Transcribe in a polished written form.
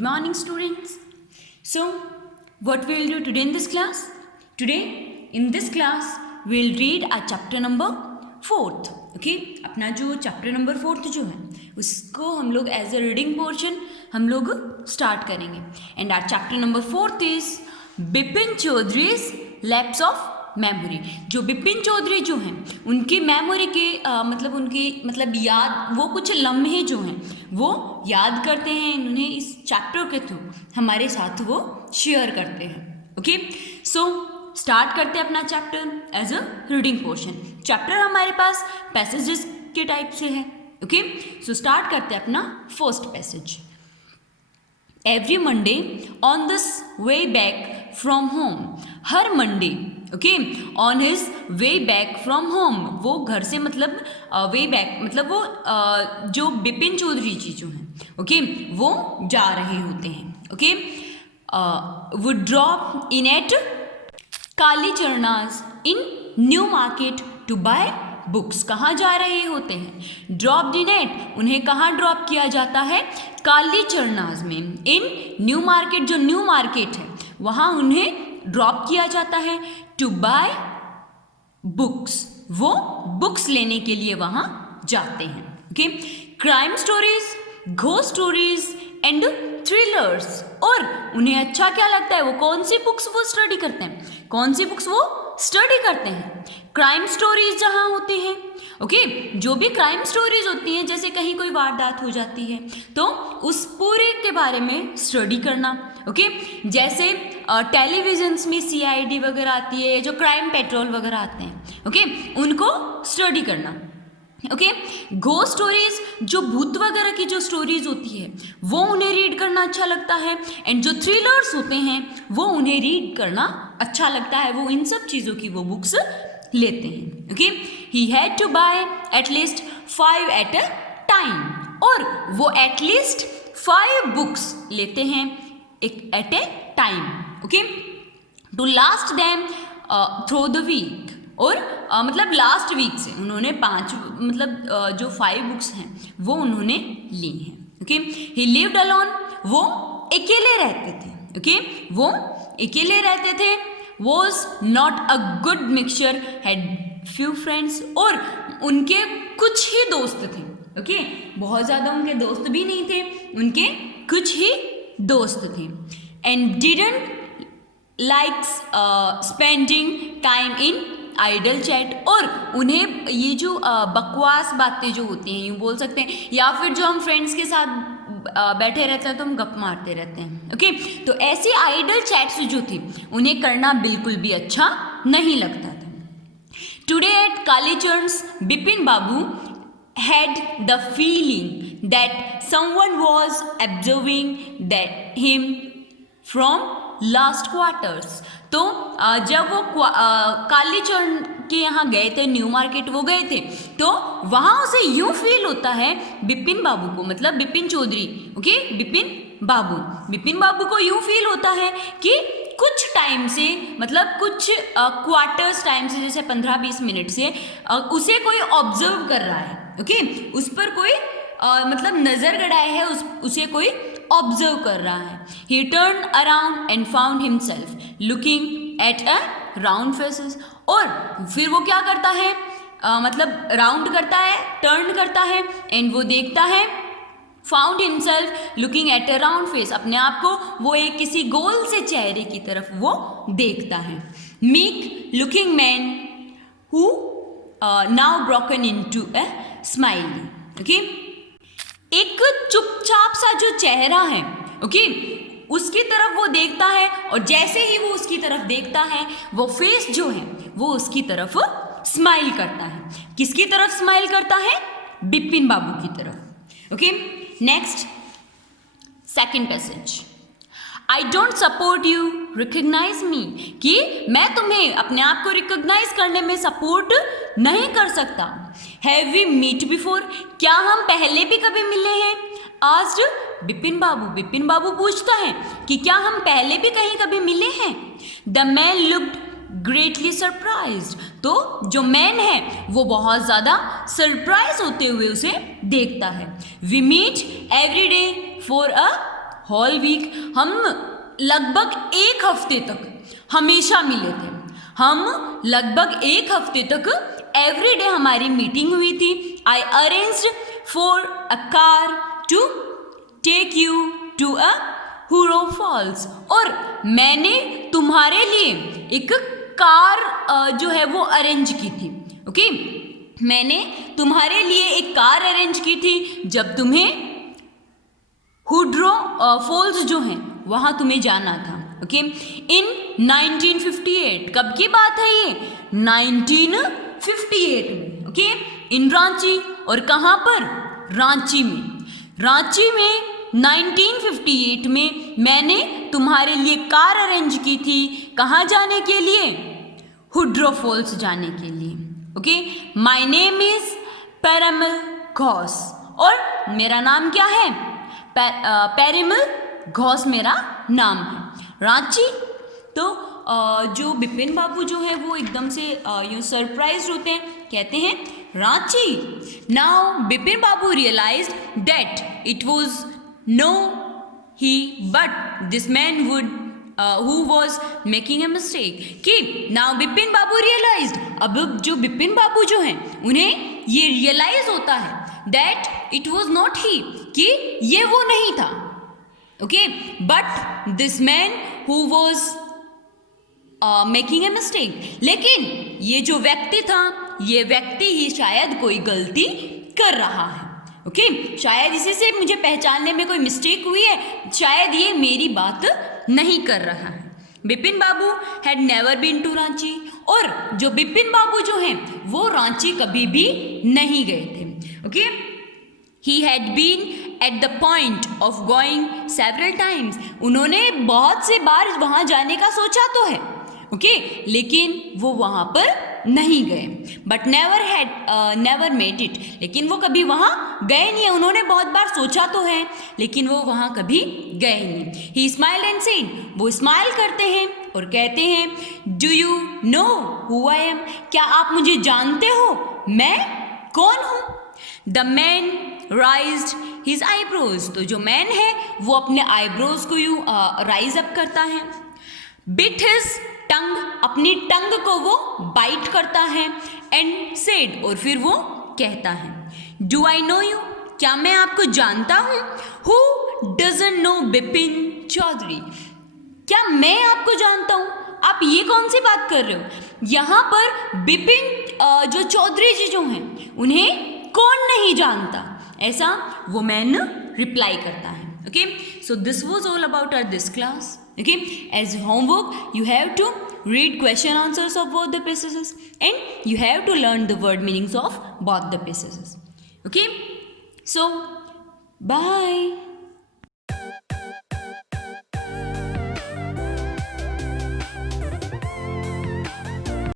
Good morning, students. So, what we will do today in this class? Today, in this class, we will read our chapter number 4th. Okay? अपना जो chapter number 4th जो है उसको हम लोग as a reading portion हम लोग start करेंगे. And our chapter number 4th is Bipin Chowdhury's lapse of memory. जो बिपिन चौधरी जो हैं उनकी मेमोरी के उनकी याद, वो कुछ लम्हे जो हैं वो याद करते हैं. इन्होंने इस चैप्टर के थ्रू हमारे साथ वो शेयर करते हैं. ओके, सो स्टार्ट करते हैं अपना chapter as a reading portion. Chapter हमारे पास पैसेजेस के टाइप से है. ओके, सो स्टार्ट करते हैं अपना first passage. Every Monday on this way back from home. Her Monday, okay, on his way back from home, वो घर से वे बैक वो जो बिपिन चौधरी जी जो हैं, ओके, वो जा रहे होते हैं. ओके, वो drop in at Kalicharan's in New Market to buy books. कहाँ जा रहे होते हैं? ड्रॉप इन एट, उन्हें कहाँ ड्रॉप किया जाता है? कालीचरणास में. इन न्यू मार्केट, जो न्यू मार्केट है वहाँ उन्हें ड्रॉप किया जाता है. टू बाय बुक्स, वो बुक्स लेने के लिए वहाँ जाते हैं. Okay, crime stories, ghost stories and thrillers. और उन्हें अच्छा क्या लगता है? वो कौन सी बुक्स वो स्टडी करते हैं? कौन सी बुक्स वो स्टडी करते हैं? क्राइम स्टोरीज जहाँ होती हैं. ओके, जो भी क्राइम स्टोरीज होती हैं, जैसे कहीं कोई वारदात हो जाती है तो उस पूरे के बारे में स्टडी करना. ओके, जैसे टेलीविजन्स में CID वगैरह आती है, जो क्राइम पेट्रोल वगैरह आते हैं, ओके, उनको स्टडी करना. ओके, घोस्ट स्टोरीज, जो भूत वगैरह की जो स्टोरीज होती है वो उन्हें रीड करना अच्छा लगता है. एंड जो थ्रिलर्स होते हैं वो उन्हें रीड करना अच्छा लगता है. वो इन सब चीज़ों की वो बुक्स लेते हैं. Okay, he had to buy at least 5 at a time. और वो एटलीस्ट 5 बुक्स लेते हैं एक at a time. Okay, to last them through the week. और लास्ट वीक से उन्होंने 5 जो 5 बुक्स हैं वो उन्होंने ली हैं. ओके, ही लिव्ड अलोन, वो अकेले रहते थे. ओके, वो अकेले रहते थे. Was not a good mixture, had few friends. और उनके कुछ ही दोस्त थे. ओके, बहुत ज़्यादा उनके दोस्त भी नहीं थे, उनके कुछ ही दोस्त थे. And didn't likes spending time in idle chat. और उन्हें ये जो बकवास बातें जो होती हैं, यूँ बोल सकते हैं, या फिर जो हम फ्रेंड्स के साथ बैठे रहते हैं तो हम गप मारते रहते हैं. ओके, तो ऐसी आइडल चैट्स जो थी उन्हें करना बिल्कुल भी अच्छा नहीं लगता था. Today at Kalicharan's, Bipin Babu had the feeling that someone was observing him from last quarters. तो जब वो कालीचरण के यहाँ गए थे, न्यू मार्केट वो गए थे, तो वहाँ उसे यूँ फील होता है बिपिन बाबू को, बिपिन चौधरी, ओके, बिपिन बाबू को यूँ फील होता है कि कुछ टाइम से, कुछ क्वार्टर्स टाइम से, जैसे 15-20 मिनट से उसे कोई ऑब्जर्व कर रहा है. ओके, उस पर कोई नज़र गड़ाए है, उसे कोई ऑब्जर्व कर रहा है. ही turn around and found himself looking at a round faces. और फिर वो क्या करता है, राउंड करता है, टर्न करता है, एंड वो देखता है, found himself looking at a round face, अपने आप को वो एक किसी गोल से चेहरे की तरफ वो देखता है. Meek looking man who now broken into a smiley. Okay, एक चुपचाप सा जो चेहरा है, ओके, उसकी तरफ वो देखता है. और जैसे ही वो उसकी तरफ देखता है, वो फेस जो है वो उसकी तरफ स्माइल करता है. किसकी तरफ स्माइल करता है? बिपिन बाबू की तरफ. Okay, next second passage. I don't support you recognize me, कि मैं तुम्हें अपने आप को रिकग्नाइज करने में सपोर्ट नहीं कर सकता. हैव वी मीट बिफोर, क्या हम पहले भी कभी मिले हैं? आस्क्ड बिपिन बाबू पूछता है कि क्या हम पहले भी कहीं कभी मिले हैं. The man looked greatly surprised, तो जो मैन है वो बहुत ज़्यादा सरप्राइज होते हुए उसे देखता है. We meet every day for a whole week हम लगभग एक हफ्ते तक हमेशा मिले थे। हम लगभग एक हफ्ते तक एवरी डे हमारी मीटिंग हुई थी। I arranged for a car to take you to a Hudru falls, और मैंने तुम्हारे लिए एक कार जो है वो अरेंज की थी। ओके, मैंने तुम्हारे लिए एक कार अरेंज की थी जब तुम्हें हुड्रो फॉल्स जो हैं वहाँ तुम्हें जाना था। ओके, इन 1958, कब की बात है ये? 1958 में। ओके, इन रांची, और कहाँ पर? रांची में। रांची में 1958 में मैंने तुम्हारे लिए कार अरेंज की थी, कहाँ जाने के लिए? हुड्रो फॉल्स जाने के लिए। Okay, my name is Parimal Ghosh, और मेरा नाम क्या है? पेरामल घोष मेरा नाम है। रांची, तो जो बिपिन बाबू जो है वो एकदम से यूँ सरप्राइज होते हैं, कहते हैं Ranchi. Now Bipin Babu realised that it was no he but this man would who was making a mistake, कि now बिपिन बाबू realized, अब जो बिपिन बाबू जो हैं उन्हें ये रियलाइज होता है that it was not he, कि ये वो नहीं था। Okay, but this man who was making a mistake, लेकिन ये जो व्यक्ति था, ये व्यक्ति ही शायद कोई गलती कर रहा है। ओके, शायद इसी से मुझे पहचानने में कोई मिस्टेक हुई है, शायद ये मेरी बात नहीं कर रहा है। Bipin Babu had never been to Ranchi, और जो बिपिन बाबू जो हैं वो रांची कभी भी नहीं गए थे। Okay, he had been at the point of going several times, उन्होंने बहुत से बार वहाँ जाने का सोचा तो है। ओके, लेकिन वो वहाँ पर नहीं गए। बट नेवर मेड इट, लेकिन वो कभी वहाँ गए नहीं है। उन्होंने बहुत बार सोचा तो है, लेकिन वो वहाँ कभी गए नहीं। ही स्माइल्ड एंड सेड, वो स्माइल करते हैं और कहते हैं do you know who I am, क्या आप मुझे जानते हो मैं कौन हूँ? द मैन राइज्ड हिज आईब्रोज, तो जो मैन है वो अपने आईब्रोज को यूँ राइज अप करता है। बिट हिज टंग, अपनी टंग को वो बाइट करता है। एंड सेड, और फिर वो कहता है डू आई नो यू, क्या मैं आपको जानता हूँ? Who doesn't know Bipin Chaudhary, क्या मैं आपको जानता हूँ? आप ये कौन सी बात कर रहे हो? यहाँ पर बिपिन जो चौधरी जी जो हैं उन्हें कौन नहीं जानता, ऐसा वो मैन रिप्लाई करता है। Okay, so this was all about our this class. Okay, as homework you have to read question answers of both the passages and you have to learn the word meanings of both the passages. Okay, so bye.